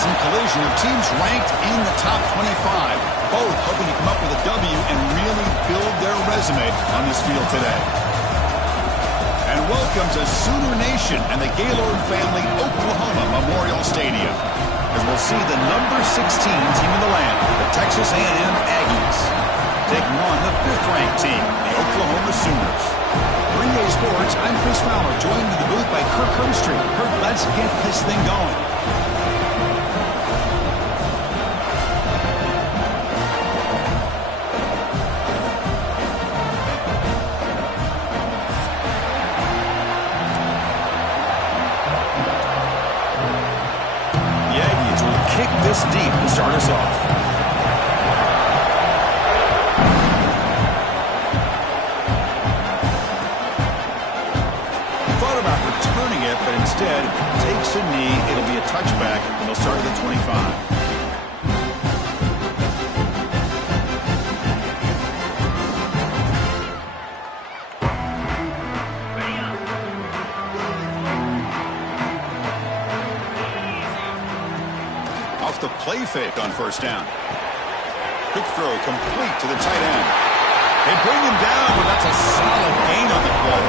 preseason collision of teams ranked in the top 25, both hoping to come up with a W and really build their resume on this field today. And welcome to Sooner Nation and the Gaylord Family Oklahoma Memorial Stadium, as we'll see the number 16 team in the land, the Texas A&M Aggies, taking on the 5th-ranked team, the Oklahoma Sooners. For EA Sports, I'm Chris Fowler, joined in the booth by Kirk Herbstreit. Kirk, let's get this thing going. The Aggies will kick this deep to start us off. But instead takes a knee. It'll be a touchback, and they'll start at the 25. Off the play fake on first down. Quick throw complete to the tight end. They bring him down, but that's a solid gain on the play.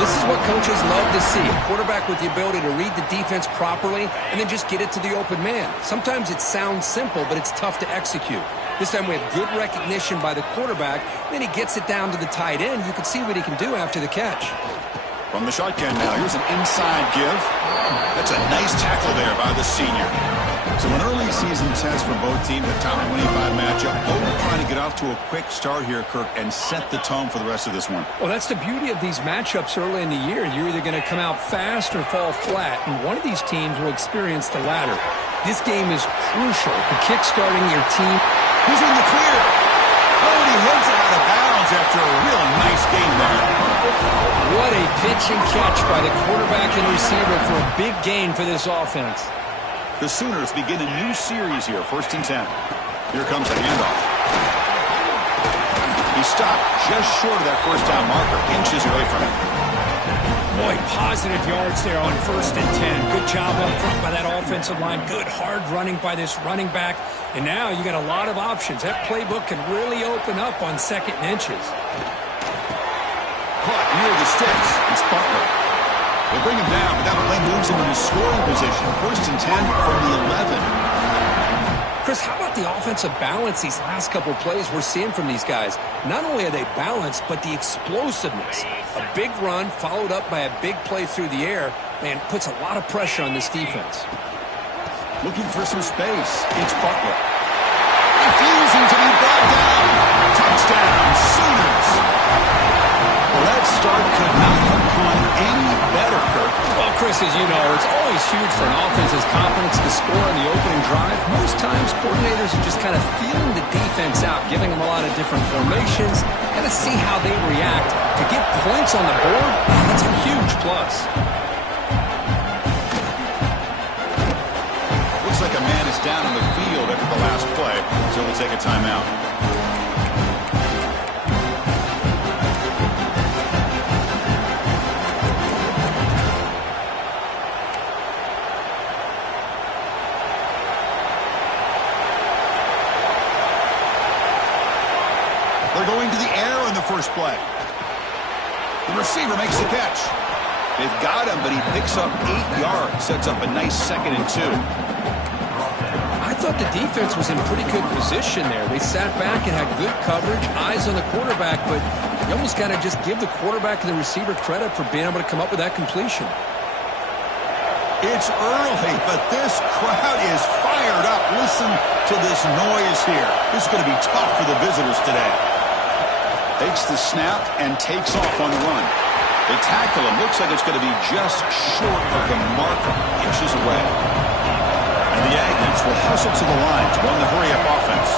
This is what coaches love to see, a quarterback with the ability to read the defense properly and then just get it to the open man. Sometimes it sounds simple, but it's tough to execute. This time we have good recognition by the quarterback, then he gets it down to the tight end. You can see what he can do after the catch. From the shotgun now, here's an inside give. That's a nice tackle there by the senior. So an early season test for both teams, a top 25 matchup. Both trying to get off to a quick start here, Kirk, and set the tone for the rest of this one. Well, that's the beauty of these matchups early in the year. You're either going to come out fast or fall flat, and one of these teams will experience the latter. This game is crucial for kickstarting your team. He's in the clear. Oh, and he heads it out of bounds after a real nice game there. What a pitch and catch by the quarterback and receiver for a big gain for this offense. The Sooners begin a new series here, 1st and 10. Here comes a handoff. He stopped just short of that first down marker, inches away from it. Boy, positive yards there on 1st and 10. Good job up front by that offensive line. Good hard running by this running back. And now you got a lot of options. That playbook can really open up on 2nd and inches. Caught near the sticks. It's Butler. They bring him down, but that play moves him into scoring position. 1st and 10 from the 11. Chris, how about the offensive balance these last couple of plays we're seeing from these guys? Not only are they balanced, but the explosiveness. A big run followed up by a big play through the air, man, puts a lot of pressure on this defense. Looking for some space. It's Butler. Refusing to be brought down. Touchdown, Sooners. Well, that start could not have gone any better, Kirk. Well, Chris, as you know, it's always huge for an offense's confidence to score on the opening drive. Most times, coordinators are just kind of feeling the defense out, giving them a lot of different formations, kind of see how they react. To get points on the board, that's a huge plus. Looks like a man is down on the field after the last play, so we'll take a timeout. They're going to the air on the first play. The receiver makes the catch. They've got him, but he picks up 8 yards, sets up a nice 2nd and 2. I thought the defense was in pretty good position there. They sat back and had good coverage, eyes on the quarterback, but you almost got to just give the quarterback and the receiver credit for being able to come up with that completion. It's early, but this crowd is fired up. Listen to this noise here. This is going to be tough for the visitors today. Takes the snap and takes off on the run. They tackle him. Looks like it's going to be just short of the marker, inches away. And the Aggies will hustle to the line to run the hurry-up offense.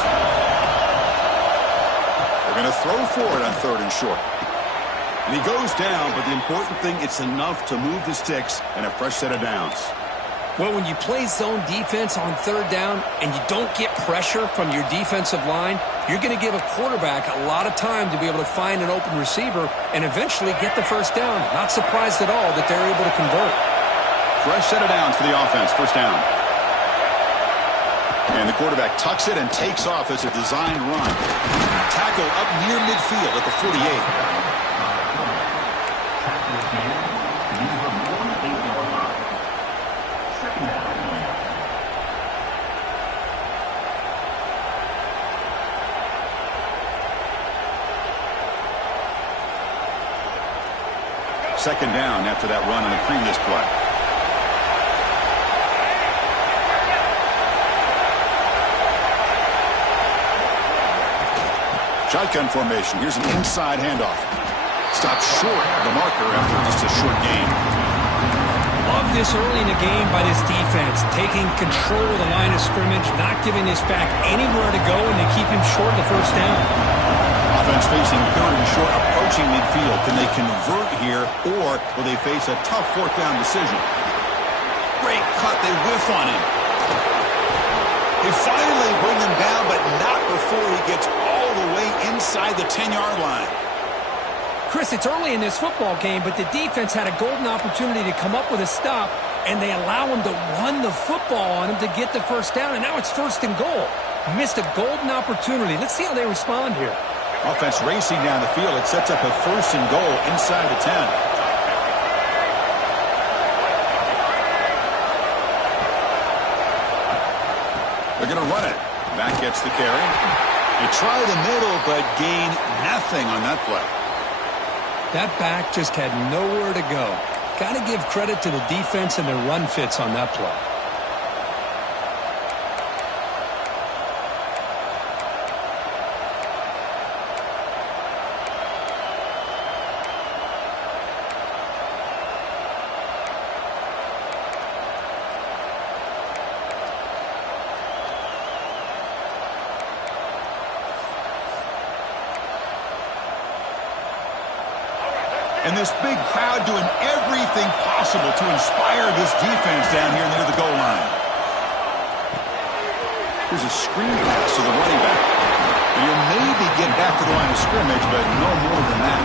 They're going to throw for it on 3rd and short. And he goes down, but the important thing, it's enough to move the sticks and a fresh set of downs. Well, when you play zone defense on 3rd down and you don't get pressure from your defensive line, you're going to give a quarterback a lot of time to be able to find an open receiver and eventually get the first down. Not surprised at all that they're able to convert. Fresh set of downs for the offense. First down. And the quarterback tucks it and takes off as a designed run. Tackle up near midfield at the 48. Second down after that run on the previous play. Shotgun formation. Here's an inside handoff. Stopped short of the marker after just a short gain. Love this early in the game by this defense. Taking control of the line of scrimmage, not giving this back anywhere to go, and they keep him short of the first down. Offense facing third and short, approaching midfield. Can they convert here, or will they face a tough fourth down decision? Great cut. They whiff on him. They finally bring him down, but not before he gets all the way inside the 10-yard line. Chris, it's early in this football game, but the defense had a golden opportunity to come up with a stop, and they allow him to run the football on him to get the first down, and now it's first and goal. Missed a golden opportunity. Let's see how they respond here. Offense racing down the field. It sets up a first and goal inside the 10. They're going to run it. Back gets the carry. They try the middle, but gain nothing on that play. That back just had nowhere to go. Got to give credit to the defense and their run fits on that play. And this big crowd doing everything possible to inspire this defense down here near the goal line. Here's a screen pass to the running back. You'll maybe get back to the line of scrimmage, but no more than that.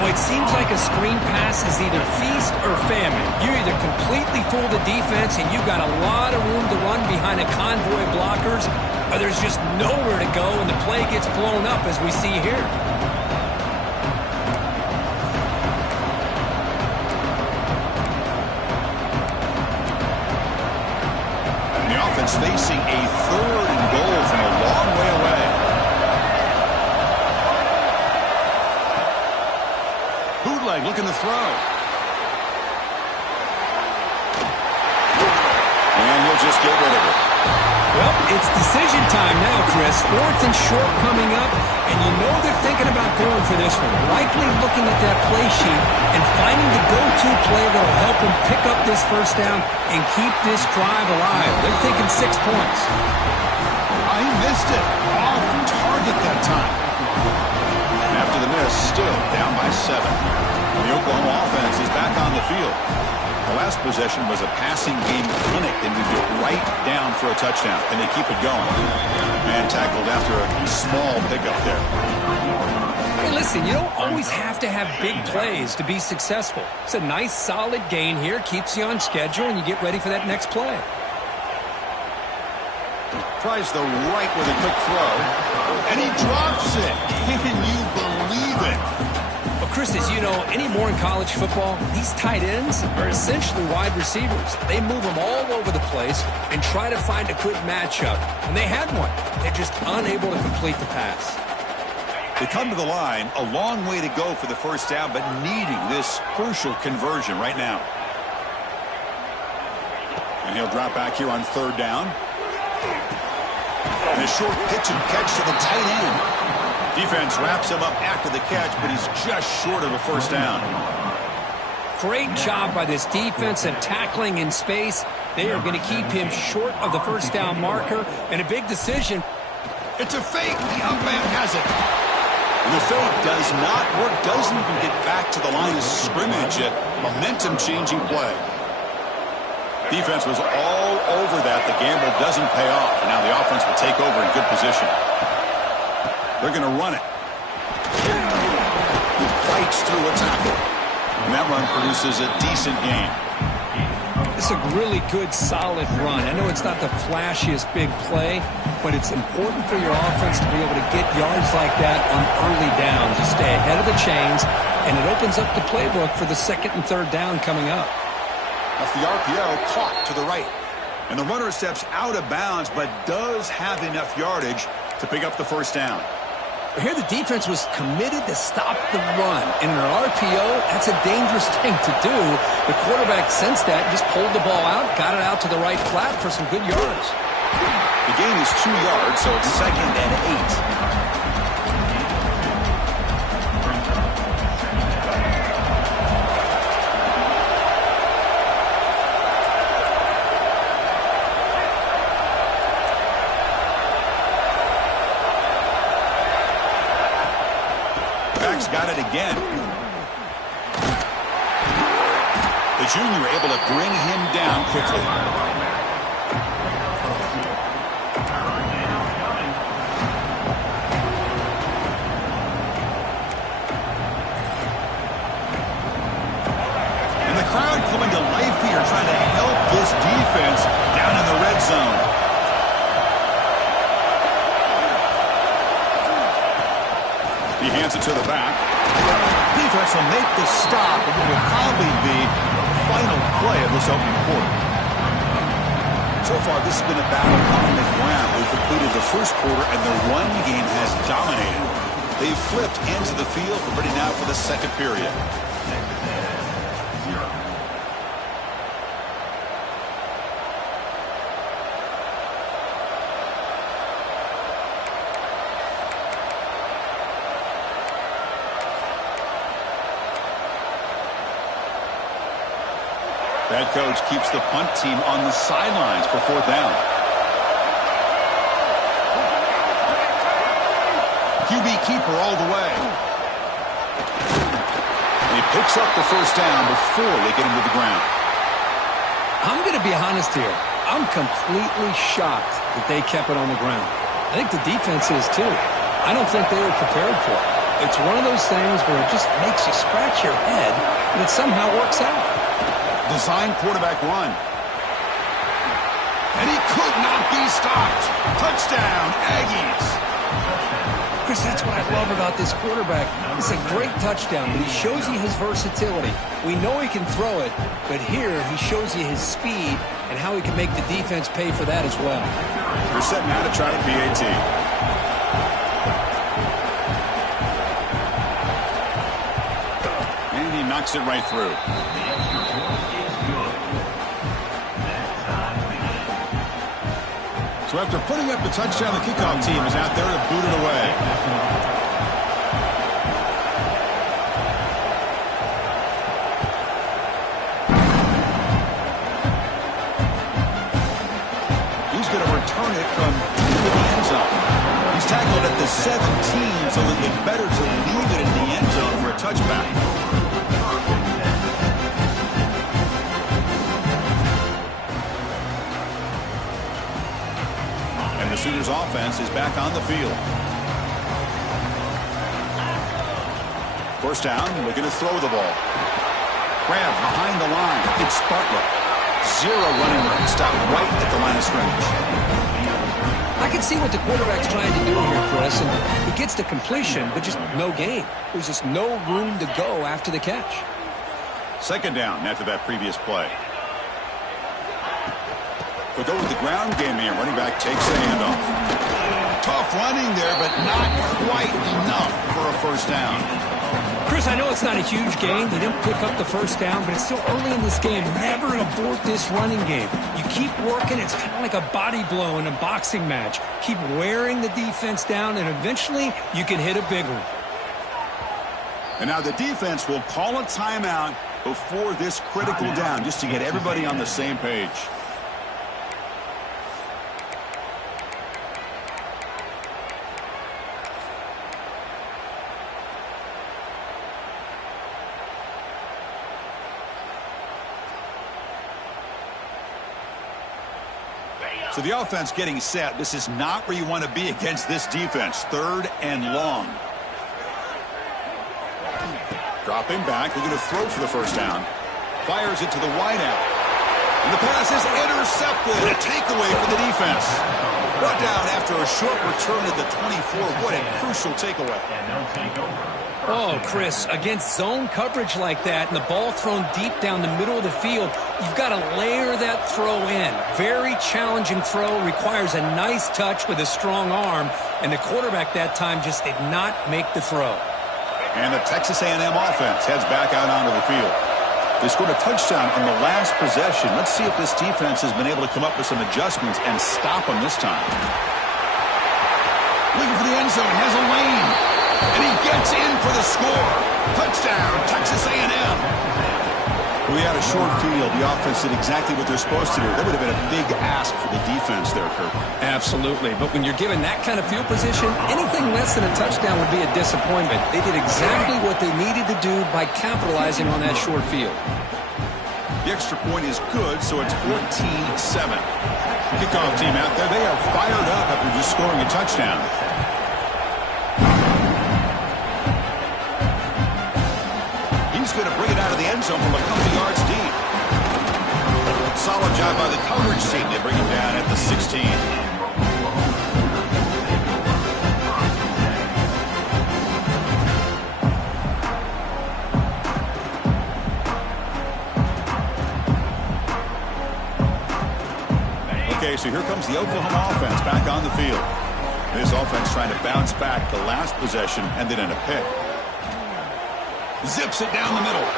Boy, it seems like a screen pass is either feast or famine. You either completely fool the defense and you've got a lot of room to run behind a convoy of blockers, or there's just nowhere to go and the play gets blown up as we see here. Facing a third and goal from a long way away. Bootleg looking to throw. And he'll just get rid of it. Well, it's decision time now, Chris. Fourth and short coming up, and you know they're thinking about going for this one. Likely looking at that play sheet and finding the go-to play that will help them pick up this first down and keep this drive alive. They're thinking 6 points. He missed it. Off target that time. And after the miss, still down by 7. The Oklahoma offense is back on the field. The last possession was a passing game clinic. They moved it right down for a touchdown. Can they keep it going? Man tackled after a small pickup there. Hey, listen, you don't always have to have big plays to be successful. It's a nice, solid gain here. Keeps you on schedule, and you get ready for that next play. Tries the right with a quick throw. And he drops it. Can you believe it? Well, Chris, as you know, anymore in college football, these tight ends are essentially wide receivers. They move them all over the place and try to find a good matchup. And they had one. They're just unable to complete the pass. They come to the line, a long way to go for the first down, but needing this crucial conversion right now. And he'll drop back here on third down. And a short pitch and catch to the tight end. Defense wraps him up after the catch, but he's just short of a first down. Great job by this defense of tackling in space. They are going to keep him short of the first down marker. And a big decision. It's a fake. The young man has it. And the fake does not work. Doesn't even get back to the line of scrimmage. A momentum-changing play. Defense was all over that. The gamble doesn't pay off. And now the offense will take over in good position. They're going to run it. He fights through a tackle. And that run produces a decent gain. It's a really good, solid run. I know it's not the flashiest big play, but it's important for your offense to be able to get yards like that on early downs. You stay ahead of the chains, and it opens up the playbook for the second and third down coming up. Off the RPO, caught to the right. And the runner steps out of bounds, but does have enough yardage to pick up the first down. Here the defense was committed to stop the run. In an RPO, that's a dangerous thing to do. The quarterback sensed that, just pulled the ball out, got it out to the right flat for some good yards. The gain is 2 yards, so it's 2nd and 8. Got it again. The junior able to bring him down quickly. And the crowd coming to life here, trying to help this defense down in the red zone. He hands it to the back. Defense will make the stop, and it will probably be the final play of this opening quarter. So far, this has been a battle on the ground. We've completed the first quarter, and the run game has dominated. They've flipped ends of the field. We're ready now for the second period. Head coach keeps the punt team on the sidelines for 4th down. QB keeper all the way. And he picks up the first down before they get him to the ground. I'm going to be honest here. I'm completely shocked that they kept it on the ground. I think the defense is too. I don't think they were prepared for it. It's one of those things where it just makes you scratch your head, and it somehow works out. Design quarterback run. And he could not be stopped. Touchdown, Aggies. Chris, that's what I love about this quarterback. It's a great touchdown, but he shows you his versatility. We know he can throw it, but here he shows you his speed and how he can make the defense pay for that as well. They're set now to try the PAT. And he knocks it right through. So after putting up the touchdown, the kickoff team is out there to boot it away. He's going to return it from the end zone. He's tackled at the 17, so that it's better to leave it in the end zone for a touchback. The Sooners offense is back on the field. First down, looking to throw the ball. Grab behind the line. It's Bartlett. 0 running room. Stop right at the line of scrimmage. I can see what the quarterback's trying to do here, Chris, and he gets the completion, but just no gain. There's just no room to go after the catch. Second down after that previous play. We'll go with the ground game here. Running back takes the handoff. Tough running there, but not quite enough for a first down. Chris, I know it's not a huge gain. They didn't pick up the first down, but it's still early in this game. Never abort this running game. You keep working. It's kind of like a body blow in a boxing match. Keep wearing the defense down, and eventually you can hit a big one. And now the defense will call a timeout before this critical down, just to get everybody on the same page. So the offense getting set. This is not where you want to be against this defense. 3rd and long. Dropping back. They're going to throw for the first down. Fires it to the wideout. And the pass is intercepted. A takeaway for the defense. Brought down after a short return to the 24. What a crucial takeaway. Oh, Chris, against zone coverage like that and the ball thrown deep down the middle of the field, you've got to layer that throw in. Very challenging throw, requires a nice touch with a strong arm, and the quarterback that time just did not make the throw. And the Texas A&M offense heads back out onto the field. They scored a touchdown on the last possession. Let's see if this defense has been able to come up with some adjustments and stop them this time. Looking for the end zone, has a lane, and he gets in for the score. Touchdown, Texas A&M. We had a short field. The offense did exactly what they're supposed to do. That would have been a big ask for the defense there, Kirk. Absolutely. But when you're given that kind of field position, anything less than a touchdown would be a disappointment. They did exactly what they needed to do by capitalizing on that short field. The extra point is good, so it's 14-7. Kickoff team out there, they are fired up after just scoring a touchdown. He's going to bring it out of the end zone from a couple yards deep. Solid job by the coverage team. They bring him down at the 16. Okay, so here comes the Oklahoma offense back on the field. This offense trying to bounce back the last possession, ended in a pick. Zips it down the middle.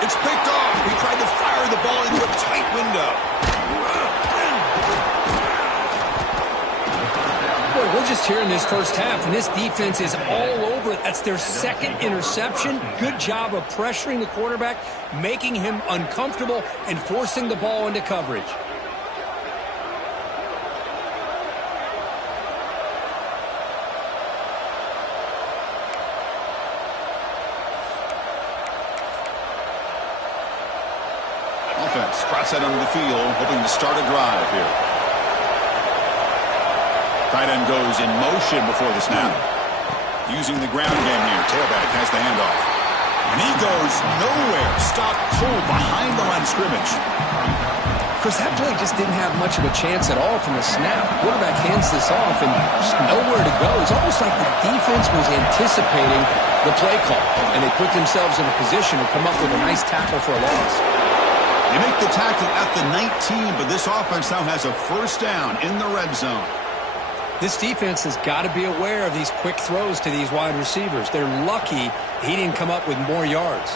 It's picked off. He tried to fire the ball into a tight window. Boy, we're just here in this first half, and this defense is all over it. That's their second interception. Good job of pressuring the quarterback, making him uncomfortable, and forcing the ball into coverage. Offense cross that onto the field, hoping to start a drive here. Tight end goes in motion before the snap. Using the ground game here. Tailback has the handoff. And he goes nowhere. Stop cold behind the line of scrimmage. Chris, that play just didn't have much of a chance at all from the snap. Quarterback hands this off and just nowhere to go. It's almost like the defense was anticipating the play call, and they put themselves in a position to come up with a nice tackle for a loss. They make the tackle at the 19, but this offense now has a first down in the red zone. This defense has got to be aware of these quick throws to these wide receivers. They're lucky he didn't come up with more yards.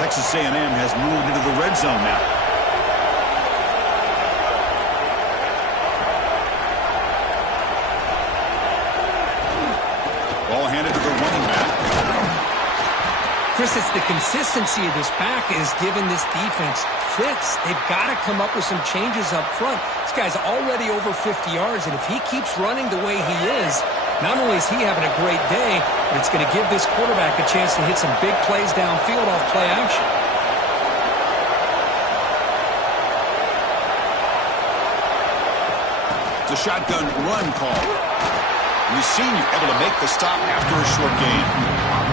Texas A&M has moved into the red zone now. Ball handed to the running back. Chris, it's the consistency of this back is giving this defense fits. They've got to come up with some changes up front. This guy's already over 50 yards, and if he keeps running the way he is, not only is he having a great day, but it's going to give this quarterback a chance to hit some big plays downfield off play action. It's a shotgun run call. The senior able to make the stop after a short gain.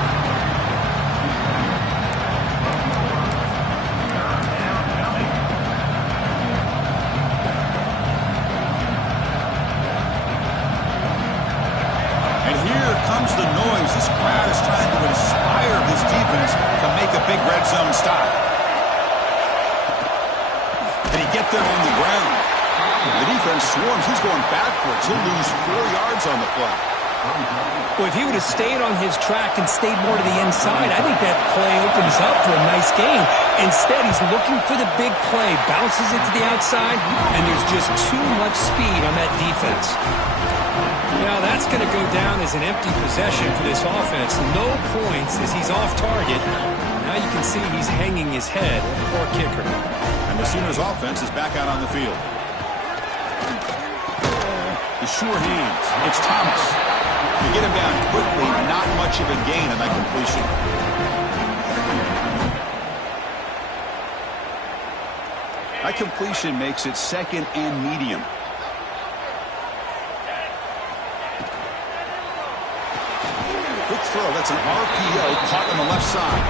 The noise. This crowd is trying to inspire this defense to make a big red zone stop. Can he get them on the ground? The defense swarms. He's going backwards. He'll lose 4 yards on the play. Well, if he would have stayed on his track and stayed more to the inside, I think that play opens up for a nice gain. Instead, he's looking for the big play, bounces it to the outside, and there's just too much speed on that defense. Now that's going to go down as an empty possession for this offense. No points as he's off target. Now you can see he's hanging his head. Poor kicker. And the Sooners offense is back out on the field. The sure hands. It's Thomas. To get him down quickly, not much of a gain on that completion. That completion makes it second and medium. throw. That's an RPO caught on the left side.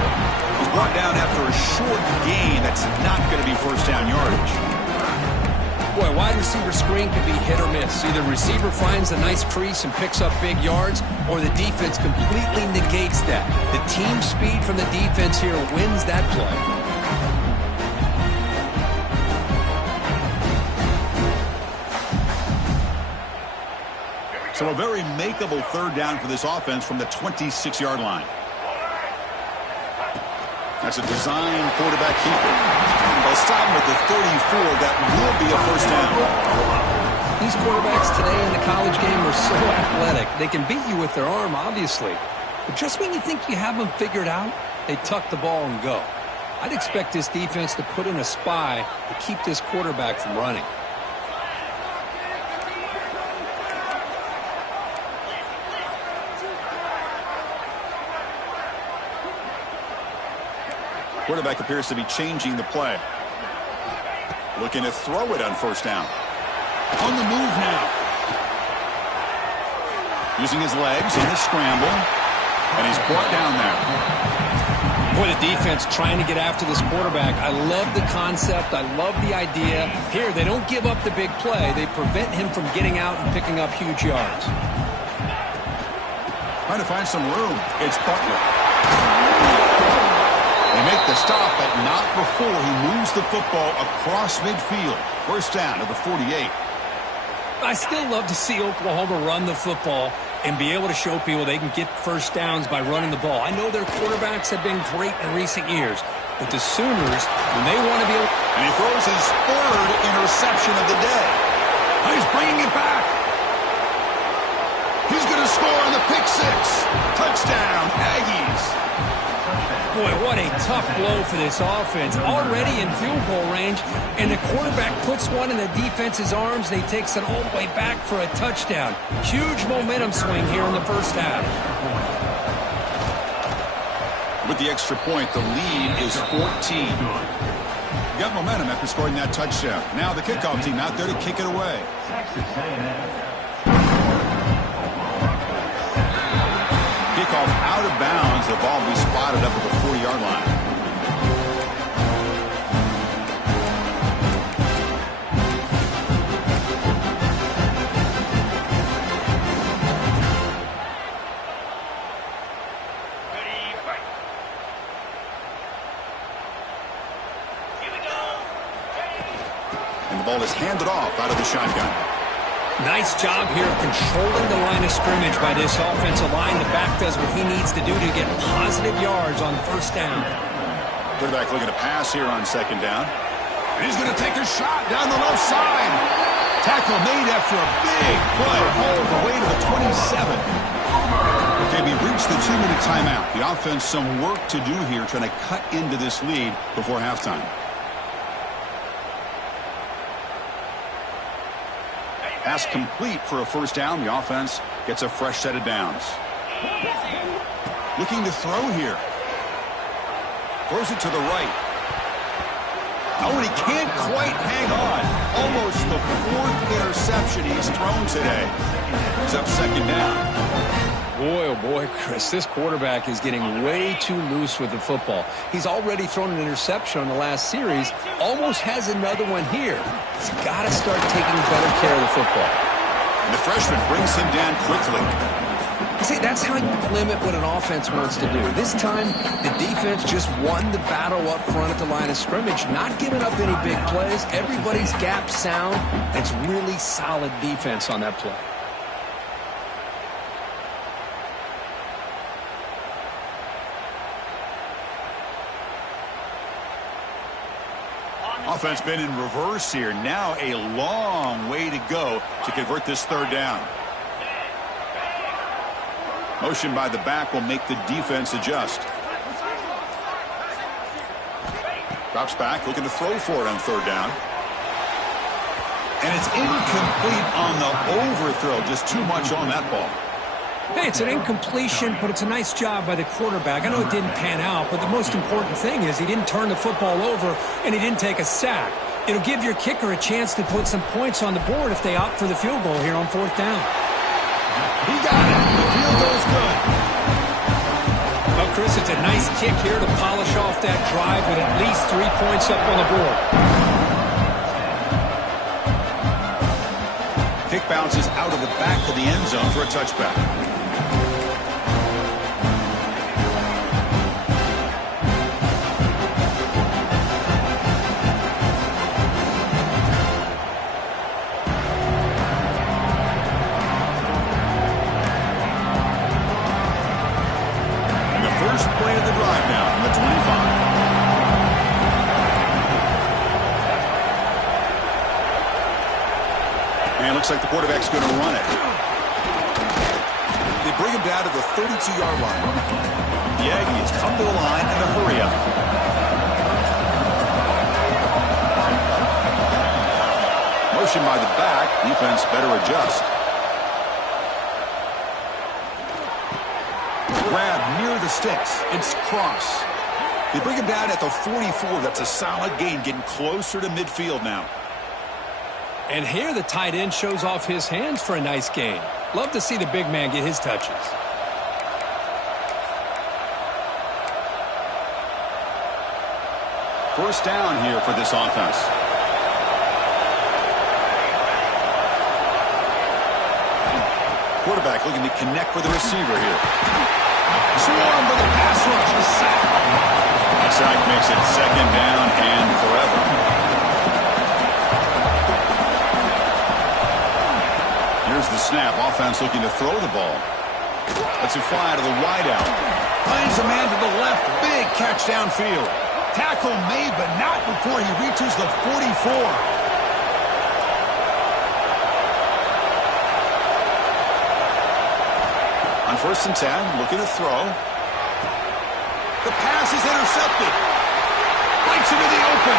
He's brought down after a short gain. That's not going to be first down yardage. Boy, wide receiver screen can be hit or miss. Either the receiver finds a nice crease and picks up big yards, or the defense completely negates that. The team speed from the defense here wins that play. So a very makeable third down for this offense from the 26-yard line. That's a design quarterback keeper. They'll stop him at the 34. That will be a first down. These quarterbacks today in the college game are so athletic. They can beat you with their arm, obviously. But just when you think you have them figured out, they tuck the ball and go. I'd expect this defense to put in a spy to keep this quarterback from running. Quarterback appears to be changing the play. Looking to throw it on first down. On the move now. Using his legs in the scramble. And he's brought down there. Boy, the defense trying to get after this quarterback. I love the concept. I love the idea. Here, they don't give up the big play. They prevent him from getting out and picking up huge yards. Trying to find some room. It's Butler. They make the stop, but not before he moves the football across midfield. First down to the 48. I still love to see Oklahoma run the football and be able to show people they can get first downs by running the ball. I know their quarterbacks have been great in recent years, but the Sooners, when they want to be able... And he throws his third interception of the day. He's bringing it back. He's going to score on the pick six. Touchdown, Aggies. Boy, what a tough blow for this offense. Already in field goal range, and the quarterback puts one in the defense's arms. They takes it all the way back for a touchdown. Huge momentum swing here in the first half. With the extra point, the lead is 14. Got momentum after scoring that touchdown. Now the kickoff team out there to kick it away. Kickoff out of bounds. The ball will be spotted up at the 40-yard line. And the ball is handed off out of the shotgun. Nice job here of controlling the line of scrimmage by this offensive line. The back does what he needs to do to get positive yards on first down. Quarterback looking to pass here on second down. And he's going to take a shot down the left side. Tackle made after a big play all the way to the 27. Okay, we reached the 2-minute timeout. The offense some work to do here trying to cut into this lead before halftime. Pass complete for a first down. The offense gets a fresh set of downs. Looking to throw here. Throws it to the right. Oh, and he can't quite hang on. Almost the fourth interception he's thrown today. He's up second down. Boy, oh boy, Chris, this quarterback is getting way too loose with the football. He's already thrown an interception on the last series, almost has another one here. He's got to start taking better care of the football. And the freshman brings him down quickly. See, that's how you limit what an offense wants to do. This time, the defense just won the battle up front at the line of scrimmage, not giving up any big plays. Everybody's gap sound. It's really solid defense on that play. Offense been in reverse here. Now a long way to go to convert this third down. Motion by the back will make the defense adjust. Drops back, looking to throw for it on third down. And it's incomplete on the overthrow. Just too much on that ball. Hey, it's an incompletion, but it's a nice job by the quarterback. I know it didn't pan out, but the most important thing is he didn't turn the football over and he didn't take a sack. It'll give your kicker a chance to put some points on the board if they opt for the field goal here on fourth down. He got it. The field goal's good. kick here to polish off that drive with at least 3 points up on the board. Kick bounces out of the back of the end zone for a touchback. First play of the drive now from the 25. And it looks like the quarterback's going to run it. They bring him down to the 32-yard line. The Aggies come to the line in a hurry up. Motion by the back. Defense better adjust. Grab near the sticks. It's Cross. They bring him down at the 44. That's a solid gain, getting closer to midfield now. And here the tight end shows off his hands for a nice gain. Love to see the big man get his touches. First down here for this offense. Quarterback looking to connect with the receiver here. Swarm with a pass rush, a sack. That sack makes it second down and forever. Here's the snap. Offense looking to throw the ball. Lets it fly to the wideout. Finds a man to the left. Big catch downfield. Tackle made, but not before he reaches the 44. On 1st and 10, looking to throw. The pass is intercepted. Breaks into the open.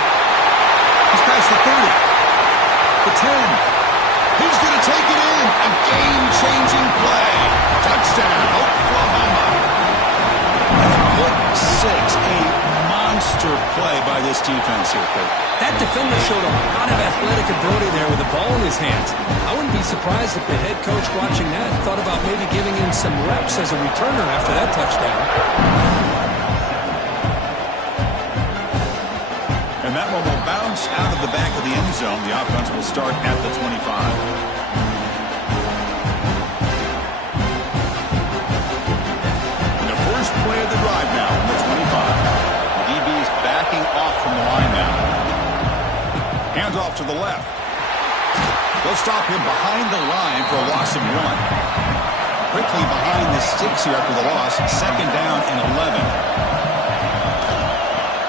He's past the 30. The 10. He's going to take it in. A game-changing play. Touchdown, Oklahoma. And a pick six. A monster play by this defense here, Kurt. That defender showed a lot of athletic ability there with the ball in his hands. I wouldn't be surprised if the head coach watching that thought about maybe giving him some reps as a returner after that touchdown. And that one will bounce out of the back of the end zone. The offense will start at the 25. And the first play of the drive now from the 25. The DB is backing off from the line now. Hands off to the left. They'll stop him behind the line for a loss of 1. Quickly behind the sticks here after the loss. Second down and 11.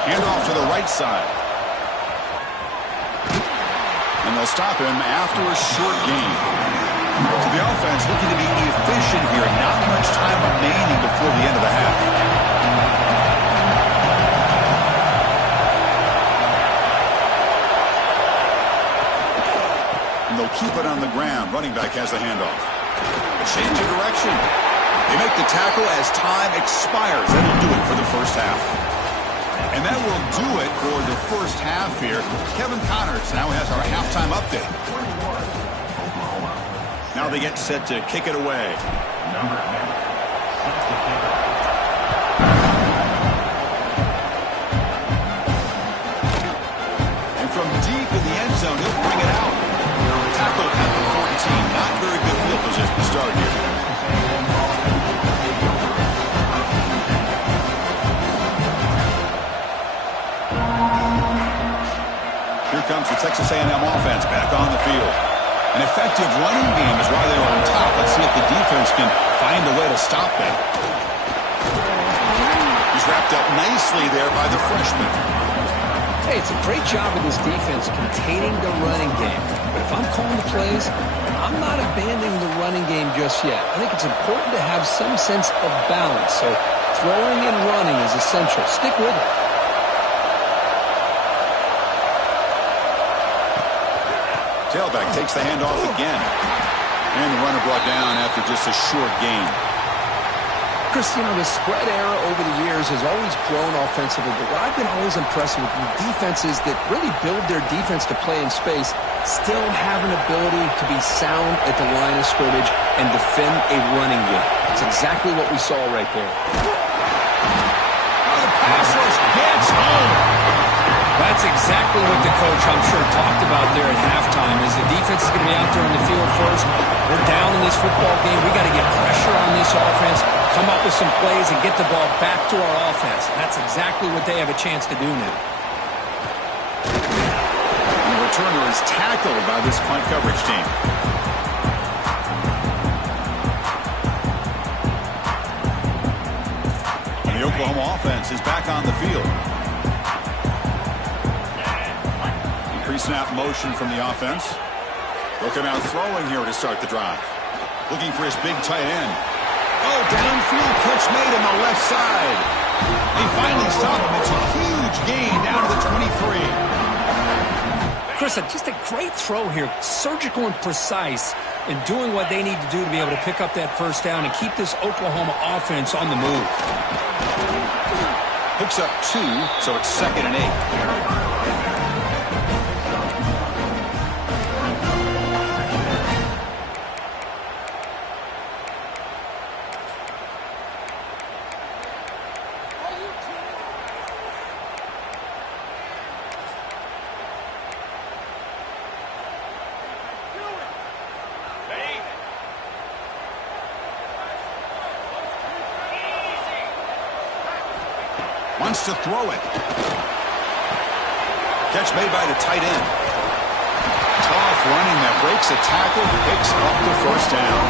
Hand off to the right side. And they'll stop him after a short gain. So the offense looking to be efficient here. Not much time remaining before the end of the half. They'll keep it on the ground. Running back has the handoff. A change of direction. They make the tackle as time expires. That'll do it for the first half. And that will do it for the first half here. Kevin Connors now has our halftime update. Now they get set to kick it away. And from deep in the end zone, he'll bring it out. Tackle at the 14. Not very good field position to start here. Here comes the Texas A&M offense back on the field. An effective running game is why they were on top. Let's see if the defense can find a way to stop that. He's wrapped up nicely there by the freshman. Hey, it's a great job of this defense containing the running game. But if I'm calling the plays, I'm not abandoning the running game just yet. I think it's important to have some sense of balance. So throwing and running is essential. Stick with it. Tailback takes the handoff again. And the runner brought down after just a short gain. Chris, you know, the spread era over the years has always grown offensively, but what I've been always impressed with defenses that really build their defense to play in space still have an ability to be sound at the line of scrimmage and defend a running game. It's exactly what we saw right there. The pass rush gets home. That's exactly what the coach, I'm sure, talked about there at halftime, is the defense is going to be out there in the field first. We're down in this football game. We got to get pressure on this offense, come up with some plays, and get the ball back to our offense. That's exactly what they have a chance to do now. And the returner is tackled by this punt coverage team. And the Oklahoma offense is back on the field. Pre-snap motion from the offense. Looking out throwing here to start the drive. Looking for his big tight end. Oh, downfield catch made on the left side. They finally stop him. It's a huge gain down to the 23. Chris, just a great throw here. Surgical and precise in doing what they need to do to be able to pick up that first down and keep this Oklahoma offense on the move. Picks up 2, so it's 2nd and 8. Wants to throw it. Catch made by the tight end. Tough running that breaks a tackle, picks up the first down.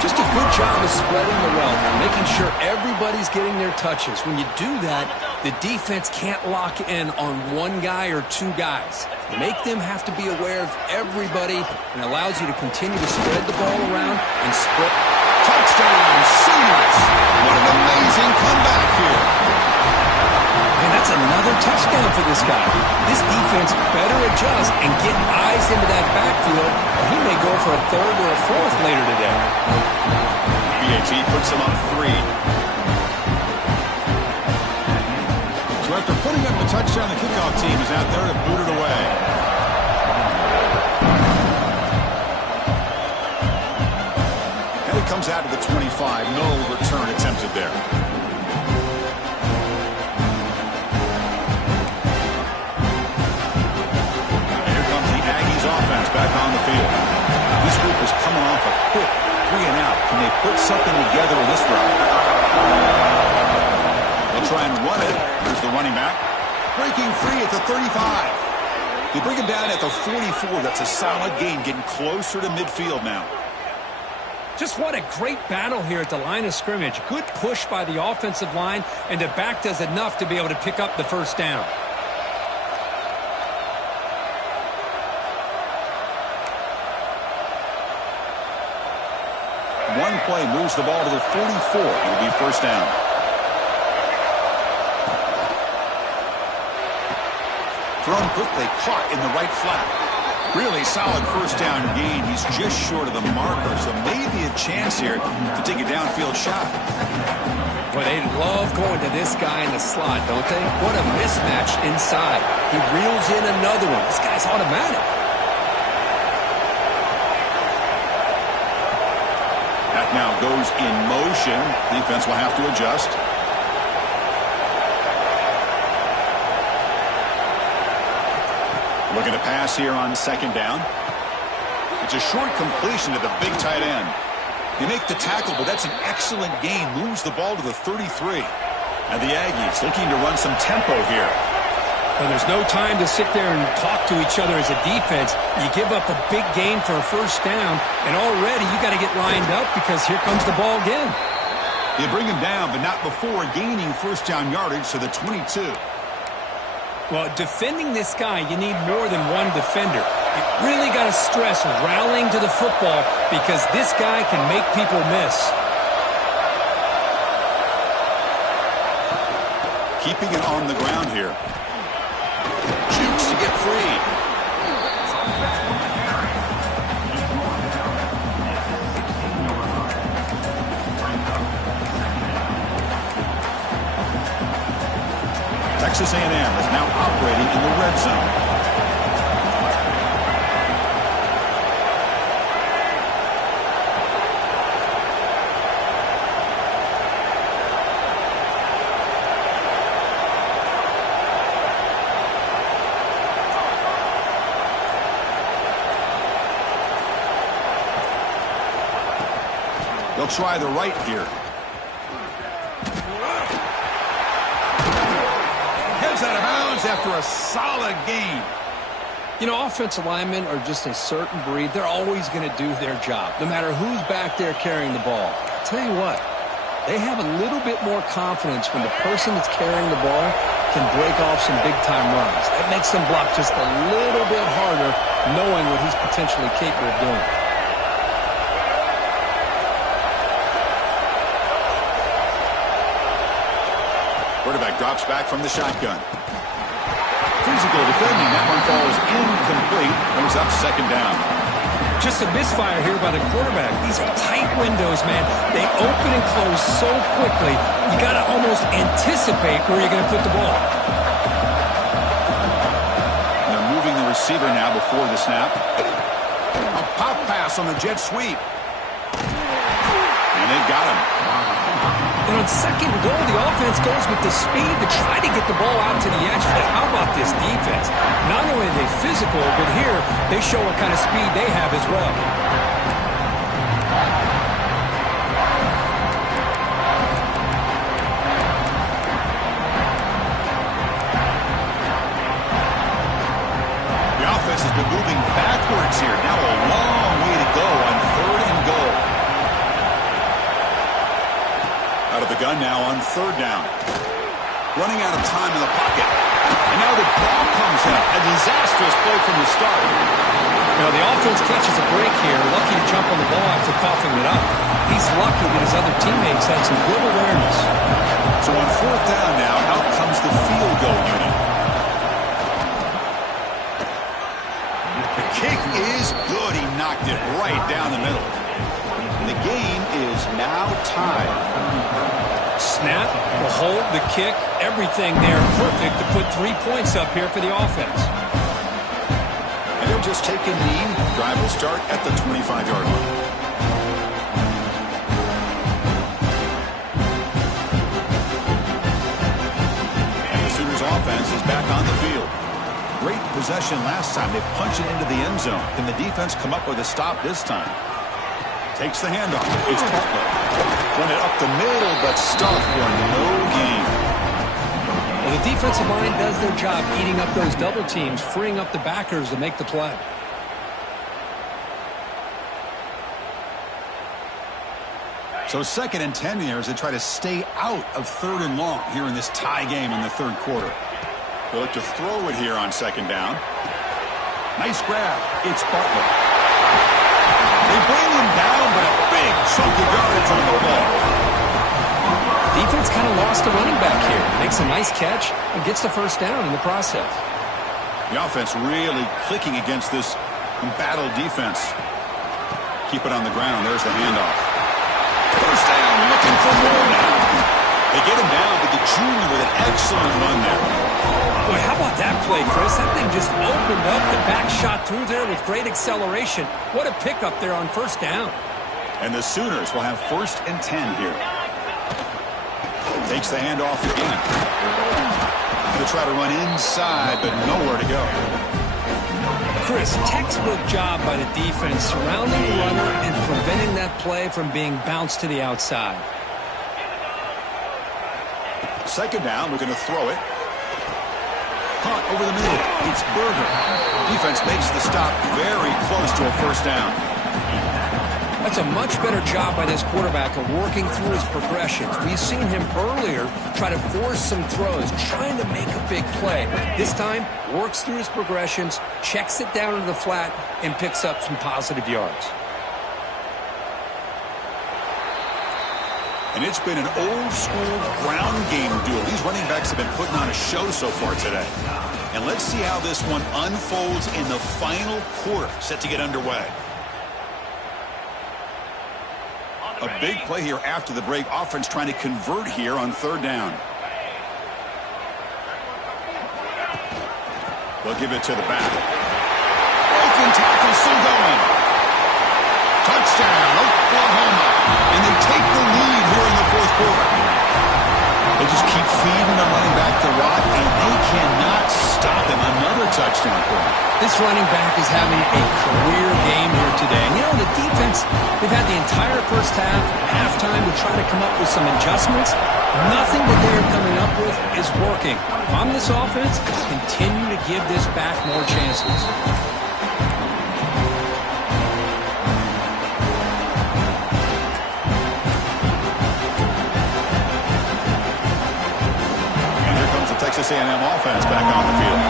Just a good job of spreading the wealth, making sure everybody's getting their touches. When you do that, the defense can't lock in on one guy or two guys. Make them have to be aware of everybody, and allows you to continue to spread the ball around and spread. Touchdown, Sooners! What an amazing comeback here. And that's another touchdown for this guy. This defense better adjust and get eyes into that backfield, or he may go for a 3rd or a 4th later today. BAT puts him up 3. So after putting up the touchdown, the kickoff team is out there to boot it away. And it comes out to the 25. No return attempted there. Back on the field. This group is coming off a quick 3-and-out. Can they put something together in this drive? They'll try and run it. Here's the running back. Breaking free at the 35. They bring him down at the 44. That's a solid gain, getting closer to midfield now. Just what a great battle here at the line of scrimmage. Good push by the offensive line, and the back does enough to be able to pick up the first down. One play moves the ball to the 44. It'll be first down. Thrown quickly, caught in the right flat. Really solid first down gain. He's just short of the marker, so maybe a chance here to take a downfield shot. But they love going to this guy in the slot, don't they? What a mismatch inside. He reels in another one. This guy's automatic. Now goes in motion. Defense will have to adjust. Looking to pass here on 2nd down. It's a short completion to the big tight end. They make the tackle, but that's an excellent gain. Moves the ball to the 33. And the Aggies looking to run some tempo here. Well, there's no time to sit there and talk to each other as a defense. You give up a big gain for a first down, and already you got to get lined up because here comes the ball again. They bring him down, but not before gaining first down yardage to the 22. Well, defending this guy, you need more than one defender. You really got to stress rallying to the football because this guy can make people miss. Keeping it on the ground here. Jukes to get free. Texas A&M is now operating in the red zone. They'll try the right here. Heads out of bounds after a solid gain. You know, offensive linemen are just a certain breed. They're always going to do their job, no matter who's back there carrying the ball. I'll tell you what, they have a little bit more confidence when the person that's carrying the ball can break off some big-time runs. That makes them block just a little bit harder, knowing what he's potentially capable of doing. Quarterback drops back from the shotgun. Physical defending. That one falls incomplete. Brings up second down. Just a misfire here by the quarterback. These are tight windows, man. They open and close so quickly. You got to almost anticipate where you're going to put the ball. They're moving the receiver now before the snap. A pop pass on the jet sweep. And they've got him. And on second goal, the offense goes with the speed to try to get the ball out to the edge. But how about this defense? Not only are they physical, but here they show what kind of speed they have as well. The offense has been moving backwards here. Now a long way to go on third and goal. Out of the gun now on third down. Running out of time in the pocket. And now the ball comes out. A disastrous play from the start. Now the offense catches a break here. Lucky to jump on the ball after coughing it up. He's lucky that his other teammates had some good awareness. So on fourth down now, out comes the field goal unit. The kick is good. He knocked it right down the middle. The game is now tied. Snap, the hold, the kick, everything there perfect to put 3 points up here for the offense. And they'll just take a knee. Drive will start at the 25-yard line. And the Sooners offense is back on the field. Great possession last time. They punch it into the end zone. Can the defense come up with a stop this time? Takes the handoff. It's Butler. Run it up the middle, but stuffed for no gain. Well, the defensive line does their job eating up those double teams, freeing up the backers to make the play. So 2nd and 10 here as they try to stay out of third and long here in this tie game in the third quarter. They'll look to throw it here on 2nd down. Nice grab. It's Butler. They bring him down, but a big chunk of yardage on the ball. Defense kind of lost a running back here. Makes a nice catch and gets the first down in the process. The offense really clicking against this embattled defense. Keep it on the ground. There's the handoff. First down, looking for more now. They get him down, but the junior with an excellent run there. Boy, how about that play, Chris? That thing just opened up. The back shot through there with great acceleration. What a pickup there on first down. And the Sooners will have 1st and 10 here. Takes the handoff again. They'll try to run inside, but nowhere to go. Chris, textbook job by the defense surrounding the runner and preventing that play from being bounced to the outside. 2nd down, we're going to throw it. Hunt over the middle. It's Berger. Defense makes the stop very close to a first down. That's a much better job by this quarterback of working through his progressions. We've seen him earlier try to force some throws, trying to make a big play. This time, works through his progressions, checks it down into the flat, and picks up some positive yards. And it's been an old-school ground game duel. These running backs have been putting on a show so far today. And let's see how this one unfolds in the final quarter, set to get underway. A big play here after the break. Offense trying to convert here on 3rd down. They'll give it to the back. Broken tackle still going. Touchdown, Oklahoma. And they take the lead here in the 4th quarter. They just keep feeding the running back the rock, and they cannot stop him. Another touchdown for him. This running back is having a career game here today. And, you know, the defense, they've had the entire first half, halftime, to try to come up with some adjustments. Nothing that they are coming up with is working. If I'm this offense, continue to give this back more chances. And here comes the Texas A&M offense back on the field.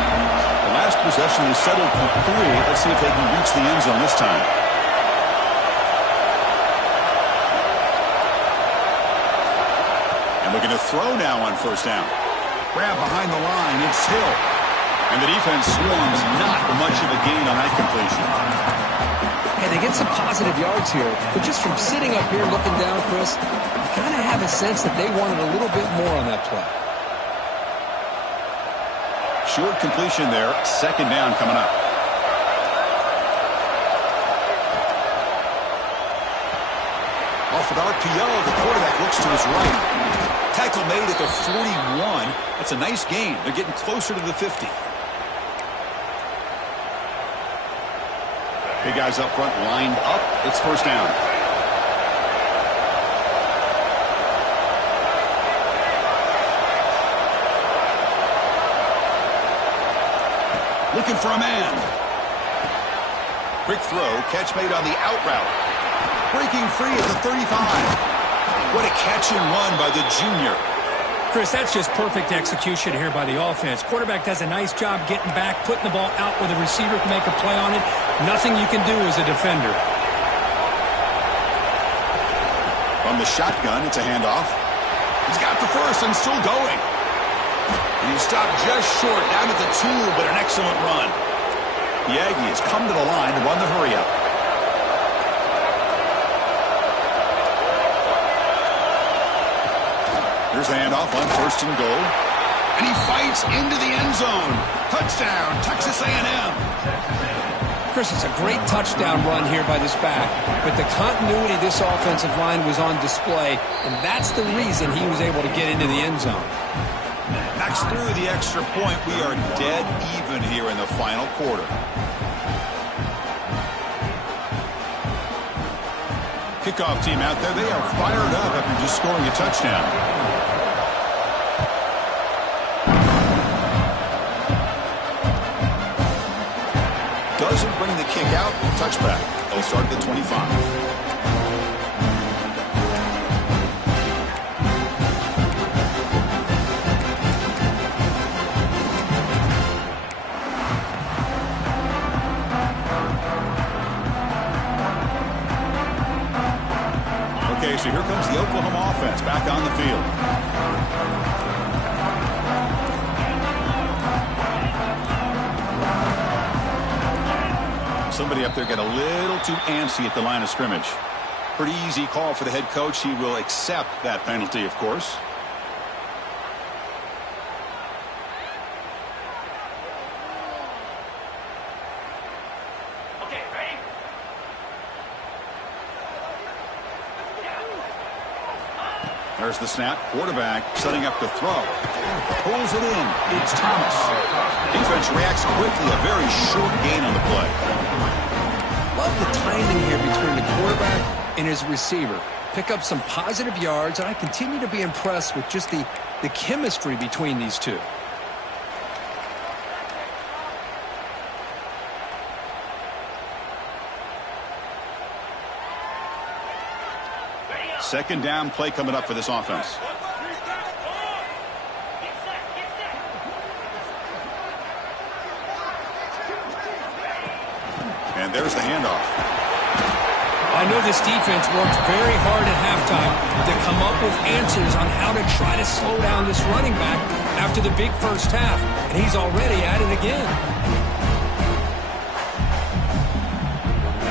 The last possession is settled for 3. Let's see if they can reach the end zone this time. And looking to throw now on first down. Grab behind the line. It's Hill. And the defense swarms, not much of a gain on that completion. Hey, they get some positive yards here, but just from sitting up here looking down, Chris, you kind of have a sense that they wanted a little bit more on that play. Short completion there. Second down coming up. Off with RPO. The quarterback looks to his right. Tackle made at the 41. That's a nice gain. They're getting closer to the 50. Big guys up front lined up. It's first down. Looking for a man. Quick throw. Catch made on the out route. Breaking free at the 35. What a catch and run by the junior. Chris, that's just perfect execution here by the offense. Quarterback does a nice job getting back, putting the ball out where the receiver can make a play on it. Nothing you can do as a defender. From the shotgun, it's a handoff. He's got the first and still going. And he stopped just short, down at the 2, but an excellent run. The Aggies come to the line to run the hurry-up. Here's the handoff on first and goal. And he fights into the end zone. Touchdown, Texas A&M. Chris, it's a great touchdown run here by this back, but the continuity of this offensive line was on display, and that's the reason he was able to get into the end zone. Knocks through the extra point. We are dead even here in the final quarter. Kickoff team out there. They are fired up after just scoring a touchdown. Doesn't bring the kick out. Touchback. They'll start at the 25. Okay, so here comes the Oklahoma offense back on the field. Somebody up there got a little too antsy at the line of scrimmage. Pretty easy call for the head coach. He will accept that penalty, of course. There's the snap. Quarterback setting up the throw. Pulls it in. It's Thomas. Defense reacts quickly. A very short gain on the play. Love the timing here between the quarterback and his receiver. Pick up some positive yards, and I continue to be impressed with just the chemistry between these two. Second down play coming up for this offense. And there's the handoff. I know this defense worked very hard at halftime to come up with answers on how to try to slow down this running back after the big first half, and he's already at it again.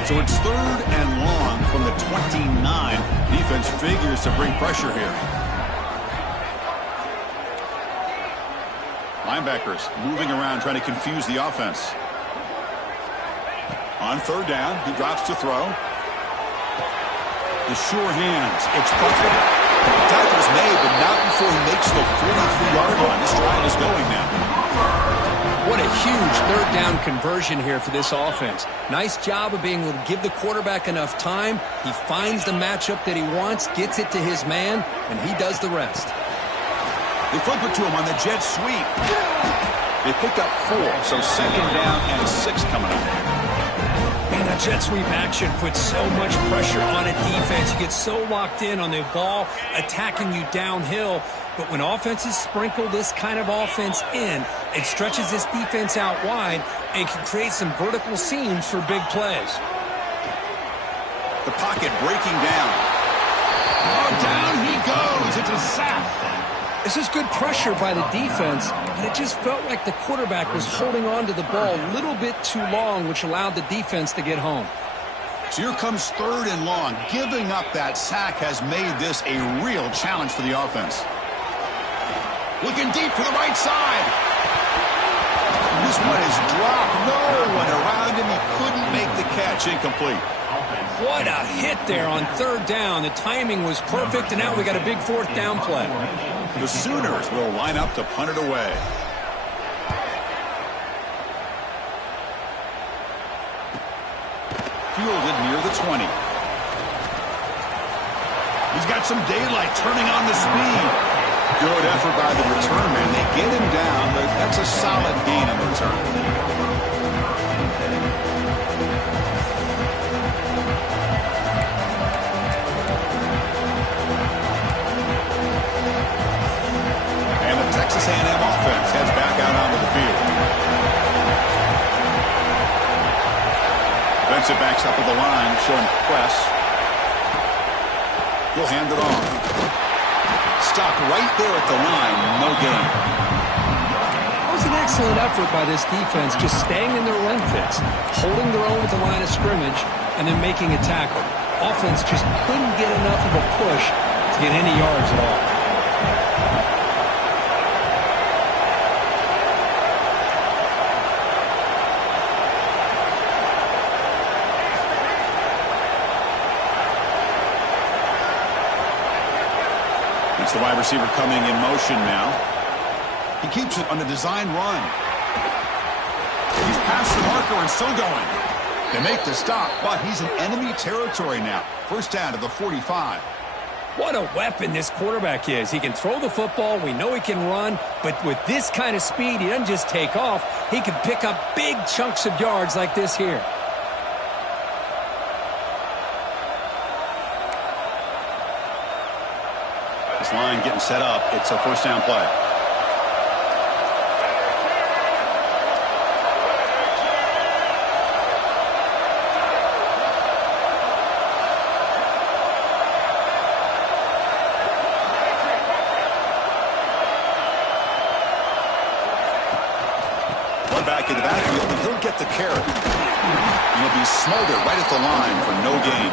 So it's third and long from the 29. Defense figures to bring pressure here. Linebackers moving around trying to confuse the offense. On third down, he drops to throw. The sure hands. It's buckled. The tackle's made, but not before he makes the 43-yard line. This drive is going now. What a huge third down conversion here for this offense. Nice job of being able to give the quarterback enough time. He finds the matchup that he wants, gets it to his man, and he does the rest. They flip it to him on the jet sweep. They picked up 4, so second down and 6 coming up. Man, that jet sweep action puts so much pressure on a defense. You get so locked in on the ball attacking you downhill. But when offenses sprinkle this kind of offense in, it stretches this defense out wide and can create some vertical seams for big plays. The pocket breaking down. Oh, down he goes. It's a sack. This is good pressure by the defense, but it just felt like the quarterback was holding on to the ball a little bit too long, which allowed the defense to get home. So here comes 3rd and long. Giving up that sack has made this a real challenge for the offense. Looking deep to the right side. This one is dropped. No one around him. He couldn't make the catch. Incomplete. What a hit there on 3rd down. The timing was perfect, and now we got a big 4th down play. The Sooners will line up to punt it away. Fielded near the 20. He's got some daylight turning on the speed. Good effort by the return man. They get him down, but that's a solid gain in the return. And the Texas A&M offense heads back out onto the field. Defensive backs up at the line, showing press. He'll hand it off. Stopped right there at the line, no gain. That was an excellent effort by this defense, just staying in their run fits, holding their own at the line of scrimmage, and then making a tackle. Offense just couldn't get enough of a push to get any yards at all. It's the wide receiver coming in motion now. He keeps it on a design run. He's past the marker and still going. They make the stop, but he's in enemy territory now. First down to the 45. What a weapon this quarterback is. He can throw the football. We know he can run. But with this kind of speed, he doesn't just take off. He can pick up big chunks of yards like this here. This line getting set up. It's a first down play. One back in the backfield, and he'll get the carry. He'll be smothered right at the line for no gain.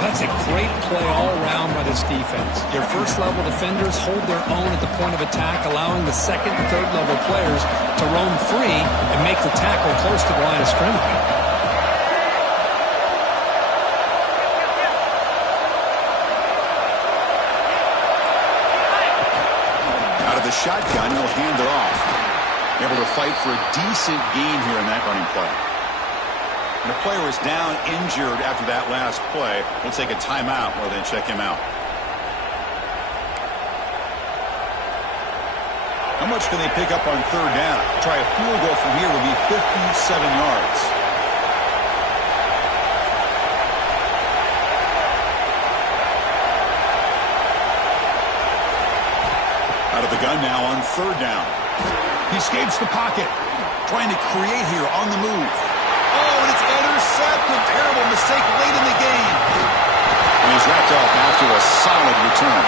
That's a great play all around by this defense. Your first-level defenders hold their own at the point of attack, allowing the second and third-level players to roam free and make the tackle close to the line of scrimmage. Out of the shotgun, he'll hand it off. Able to fight for a decent gain here in that running play. And the player is down injured after that last play. We'll take a timeout while they check him out. How much can they pick up on third down? Try a field goal from here would be 57 yards. Out of the gun now on third down. He escapes the pocket. Trying to create here on the move. Oh, and it's intercepted. Terrible mistake late in the game. And he's wrapped up after a solid return.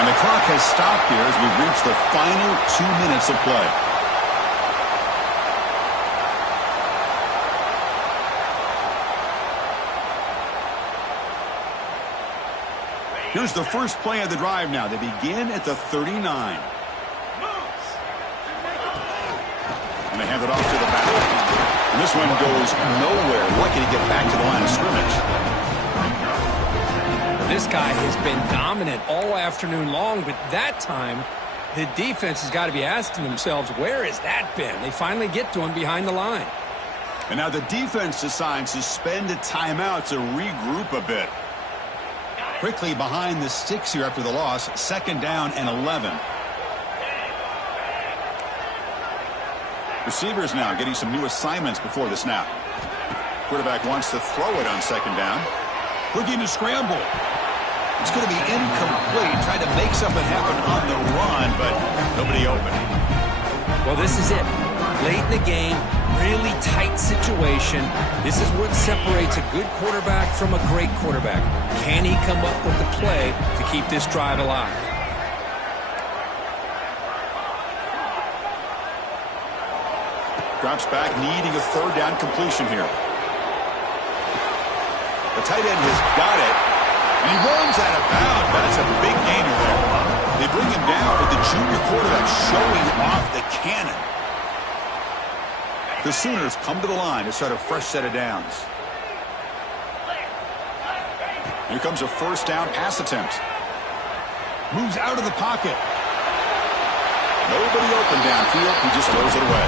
And the clock has stopped here as we've reached the final 2 minutes of play. Here's the first play of the drive now. They begin at the 39. And they hand it off to the back. And this one goes nowhere. Lucky to get back to the line of scrimmage. This guy has been dominant all afternoon long, but that time The defense has got to be asking themselves, where has that been? They finally get to him behind the line. And now the defense decides to spend a timeout to regroup a bit. Quickly behind the sticks here after the loss. 2nd down and 11. Receivers now getting some new assignments before the snap. Quarterback wants to throw it on 2nd down. Looking to scramble. It's going to be incomplete. Tried to make something happen on the run, but nobody open. Well, this is it. Late in the game, really tight situation. This is what separates a good quarterback from a great quarterback. Can he come up with the play to keep this drive alive? Drops back, needing a 3rd down completion here. The tight end has got it, and he runs out of bounds, but it's a big gainer there. They bring him down, but the junior quarterback showing off the cannon. The Sooners come to the line to start a fresh set of downs. Here comes a 1st down pass attempt. Moves out of the pocket. Nobody open downfield. He just throws it away.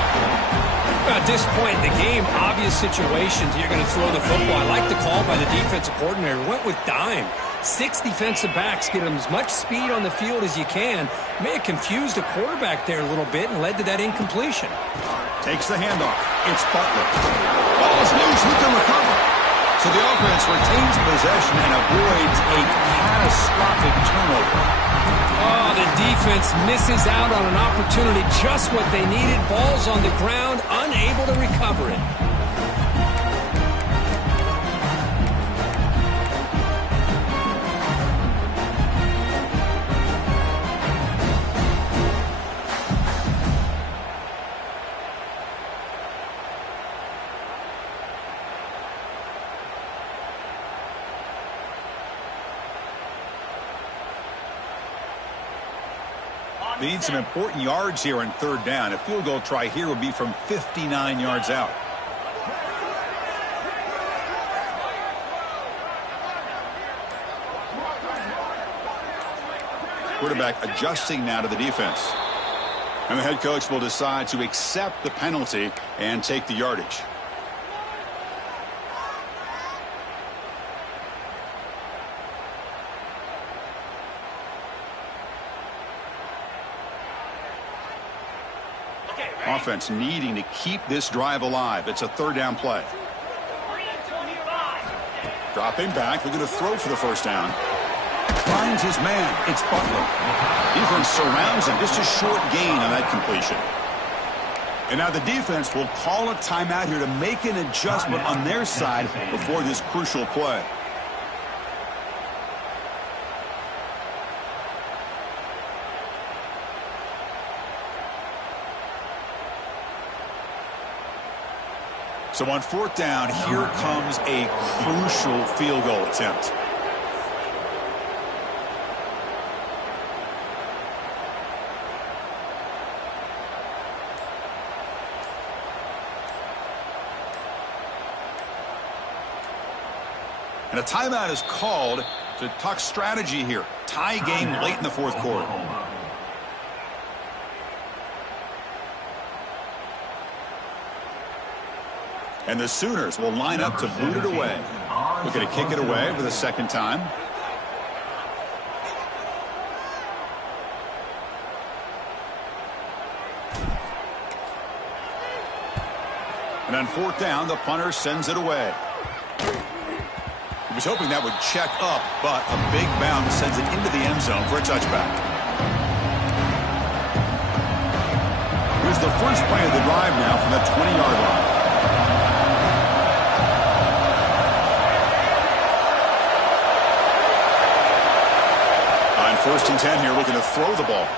At this point in the game, obvious situations, you're going to throw the football. I like the call by the defensive coordinator. Went with dime. 6 defensive backs get him as much speed on the field as you can. May have confused the quarterback there a little bit and led to that incompletion. Takes the handoff. It's Butler. Ball is loose. Who can recover? So the offense retains possession and avoids a catastrophic turnover. Oh, the defense misses out on an opportunity, just what they needed. Ball's on the ground, unable to recover it. They need some important yards here on 3rd down. A field goal try here would be from 59 yards out. Quarterback adjusting now to the defense. And the head coach will decide to accept the penalty and take the yardage. Offense needing to keep this drive alive. It's a 3rd down play. Dropping back, looking to throw for the 1st down. Finds his man. It's Butler. Defense surrounds him. Just a short gain on that completion. And now the defense will call a timeout here to make an adjustment on their side before this crucial play. So on 4th down, here comes a crucial field goal attempt. And a timeout is called to talk strategy here. Tie game late in the 4th quarter. And the Sooners will line up to boot it away. Looking to kick it away for the 2nd time. And on 4th down, the punter sends it away. He was hoping that would check up, but a big bounce sends it into the end zone for a touchback. Here's the first play of the drive now from the 20-yard line. On 1st and 10 here, looking to throw the ball.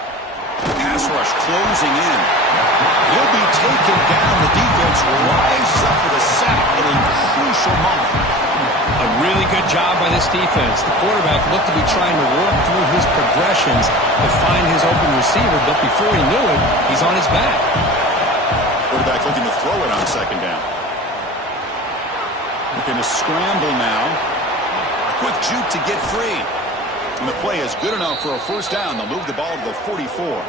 Pass rush closing in. He'll be taken down. The defense rises up with a sack in a crucial moment. A really good job by this defense. The quarterback looked to be trying to work through his progressions to find his open receiver, but before he knew it, he's on his back. Quarterback looking to throw it on 2nd down. Looking to scramble now. Quick juke to get free. And the play is good enough for a 1st down. They'll move the ball to the 44.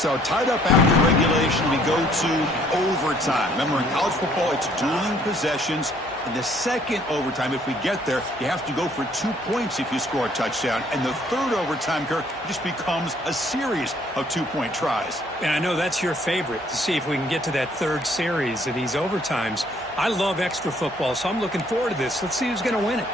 So tied up after regulation, we go to overtime. Remember, in college football, it's dueling possessions. In the second overtime, if we get there, you have to go for 2 points if you score a touchdown. And the third overtime, Kirk, just becomes a series of 2-point tries. And I know that's your favorite, to see if we can get to that third series of these overtimes. I love extra football, so I'm looking forward to this. Let's see who's going to win it.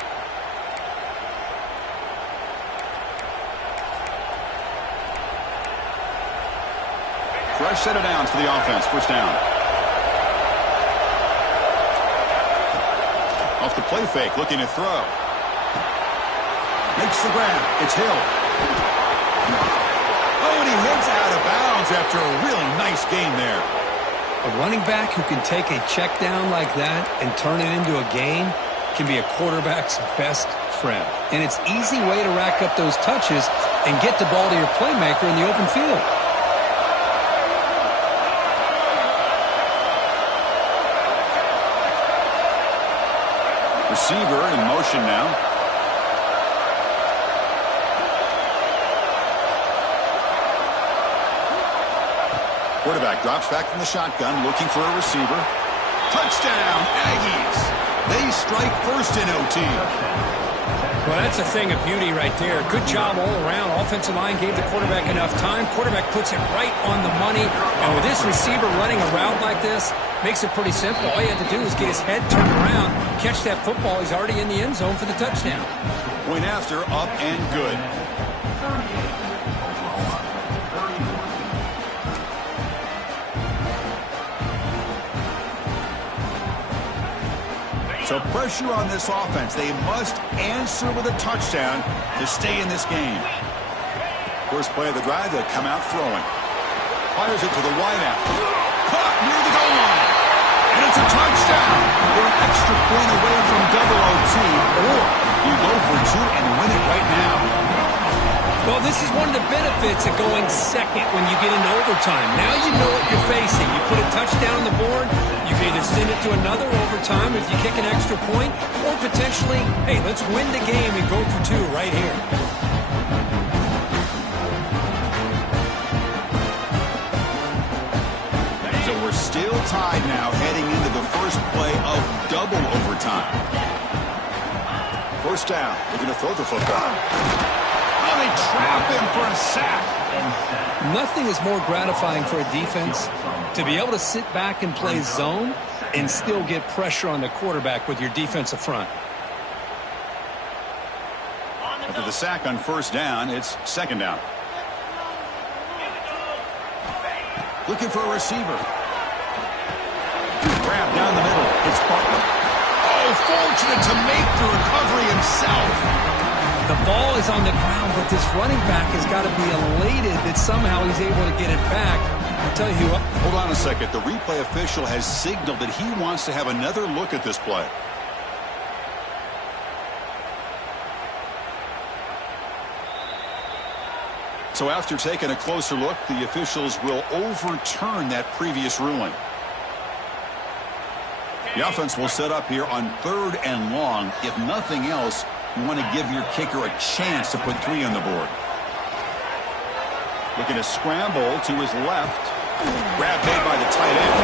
Fresh set of downs for the offense. First down. Off the play fake, looking to throw. Makes the grab. It's Hill. Oh, and he heads out of bounds after a really nice game there. A running back who can take a check down like that and turn it into a gain can be a quarterback's best friend. And it's an easy way to rack up those touches and get the ball to your playmaker in the open field. Receiver in motion now. Quarterback drops back from the shotgun, looking for a receiver. Touchdown, Aggies. They strike first in OT. Well, that's a thing of beauty right there. Good job all around. Offensive line gave the quarterback enough time. Quarterback puts it right on the money. And with this receiver running a route like this, makes it pretty simple. All you have to do is get his head turned around, catch that football. He's already in the end zone for the touchdown. Point after, up and good. So pressure on this offense. They must answer with a touchdown to stay in this game. First play of the drive, they come out throwing. Fires it to the wideout. Caught near the goal line. And it's a touchdown. We're an extra point away from double OT. Or you go for two and win it right now. Well, this is one of the benefits of going second when you get into overtime. Now you know what you're facing. You put a touchdown on the board, you can either send it to another overtime if you kick an extra point, or potentially, hey, let's win the game and go for two right here. So we're still tied now heading into the first play of double overtime. First down, they're going to throw the football. Oh, they trap him for a sack. Nothing is more gratifying for a defense to be able to sit back and play zone and still get pressure on the quarterback with your defensive front. After the sack on first down, it's second down. Looking for a receiver. Grab down the middle. It's Butler. Oh, fortunate to make the recovery himself. The ball is on the ground, but this running back has got to be elated that somehow he's able to get it back. I'll tell you what. Hold on a second. The replay official has signaled that he wants to have another look at this play. So after taking a closer look, the officials will overturn that previous ruling. The offense will set up here on 3rd and long. If nothing else, you want to give your kicker a chance to put 3 on the board. Looking to scramble to his left. Grab made by the tight end.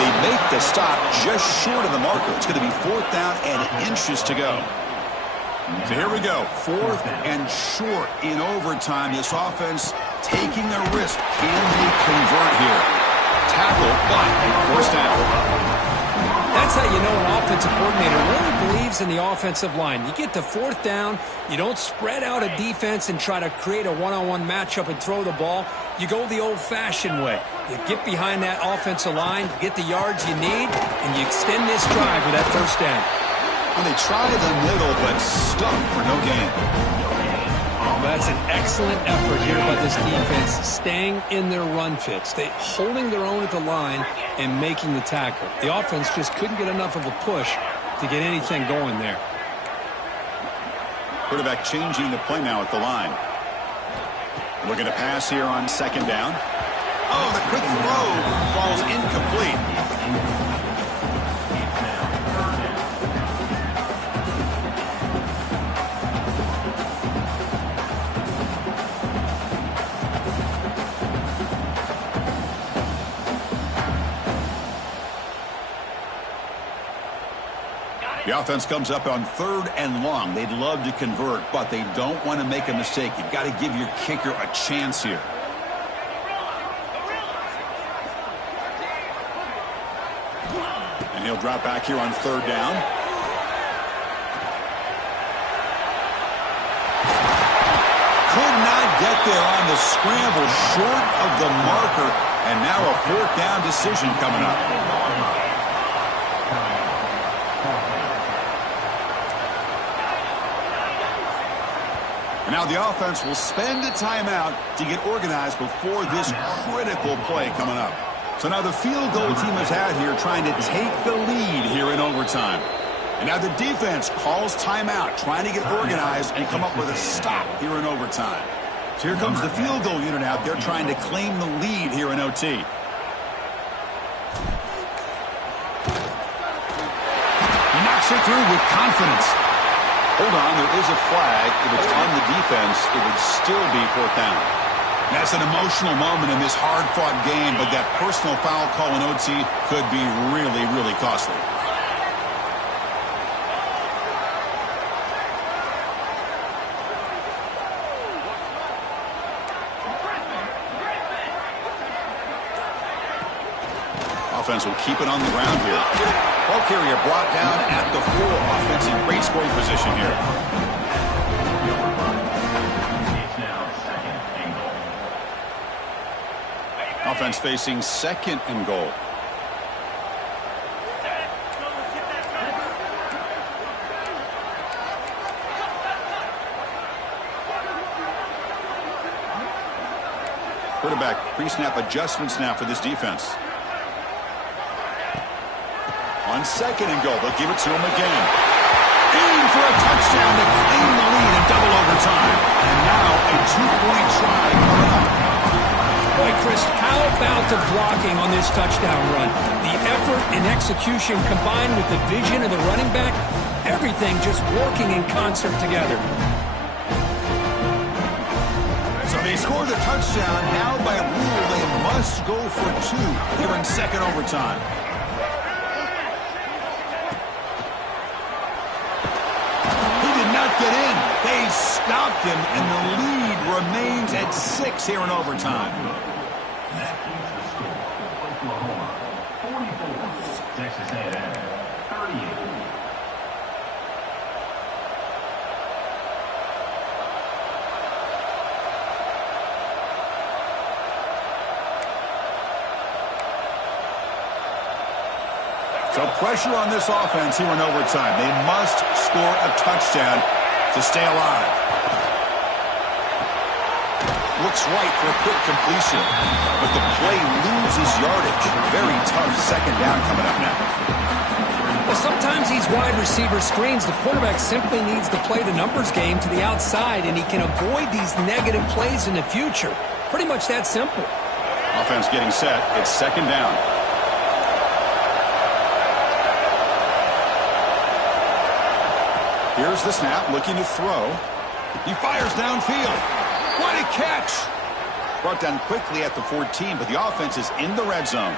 They make the stop just short of the marker. It's going to be 4th down and inches to go. So here we go. 4th and short in overtime. This offense taking a risk. Can they convert here? Tackle, but first down. That's how you know an offensive coordinator really believes in the offensive line. You get to 4th down, you don't spread out a defense and try to create a one-on-one matchup and throw the ball. You go the old-fashioned way. You get behind that offensive line, get the yards you need, and you extend this drive with that first down. Well, they try the middle, but stuck for no gain. That's an excellent effort here by this defense, staying in their run fits, holding their own at the line and making the tackle. The offense just couldn't get enough of a push to get anything going there. Quarterback changing the play now at the line. Looking to pass here on 2nd down. Oh, the quick throw falls incomplete. The offense comes up on 3rd and long. They'd love to convert, but they don't want to make a mistake. You've got to give your kicker a chance here. And he'll drop back here on 3rd down. Could not get there on the scramble, short of the marker, and now a 4th down decision coming up. And now the offense will spend a timeout to get organized before this critical play coming up. So now the field goal team is out here trying to take the lead here in overtime. And now the defense calls timeout, trying to get organized and come up with a stop here in overtime. So here comes the field goal unit out there trying to claim the lead here in OT. He knocks it through with confidence. Hold on, there is a flag. If it's on the defense, it would still be 4th down. That's an emotional moment in this hard-fought game, but that personal foul call in OT could be really, really costly. Offense will keep it on the ground here. Ball carrier brought down at the 4. Offense in great scoring position here. Offense facing 2nd and goal. Quarterback pre-snap adjustments now for this defense. On 2nd and goal, they'll give it to him again. In for a touchdown to claim the lead in double overtime. And now a 2-point try coming up. Boy, Chris, how about the blocking on this touchdown run? The effort and execution combined with the vision of the running back, everything just working in concert together. So they score the touchdown. Now by rule, they must go for 2 here in 2nd overtime. Get in. They stopped him, and the lead remains at 6 here in overtime. Oklahoma, 44. Texas A&M, 38. So pressure on this offense here in overtime. They must score a touchdown to stay alive. Looks right for a quick completion, but the play loses yardage. Very tough 2nd down coming up now. Well, sometimes these wide receiver screens, the quarterback simply needs to play the numbers game to the outside, and he can avoid these negative plays in the future. Pretty much that simple. Offense getting set. It's 2nd down. Here's the snap, looking to throw. He fires downfield. What a catch! Brought down quickly at the 14, but the offense is in the red zone.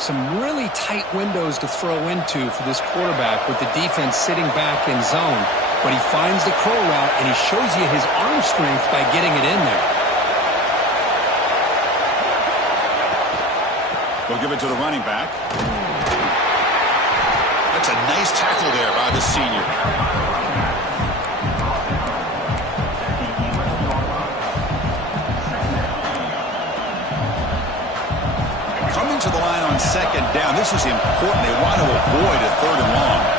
Some really tight windows to throw into for this quarterback with the defense sitting back in zone. But he finds the curl route, and he shows you his arm strength by getting it in there. They'll give it to the running back. That's a nice tackle there by the senior. Coming to the line on 2nd down. This is important. They want to avoid a 3rd and long.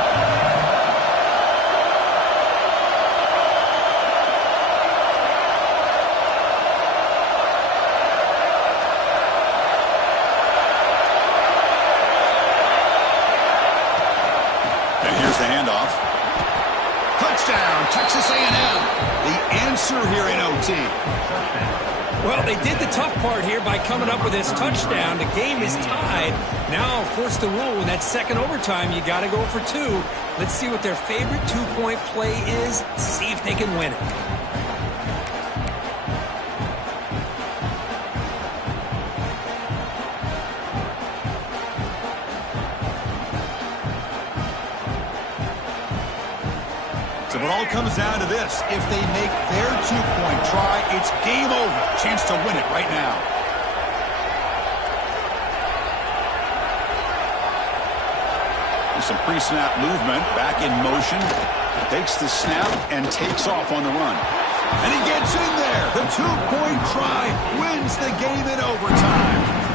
Texas A&M, the answer here in OT. Well, they did the tough part here by coming up with this touchdown. The game is tied. Now, of course, the rule in that 2nd overtime, you got to go for 2. Let's see what their favorite 2-point play is. See if they can win it. So it all comes down to this. If they make their two-point try, it's game over. Chance to win it right now. Some pre-snap movement, back in motion, takes the snap and takes off on the run. And he gets in there. The two-point try wins the game in overtime.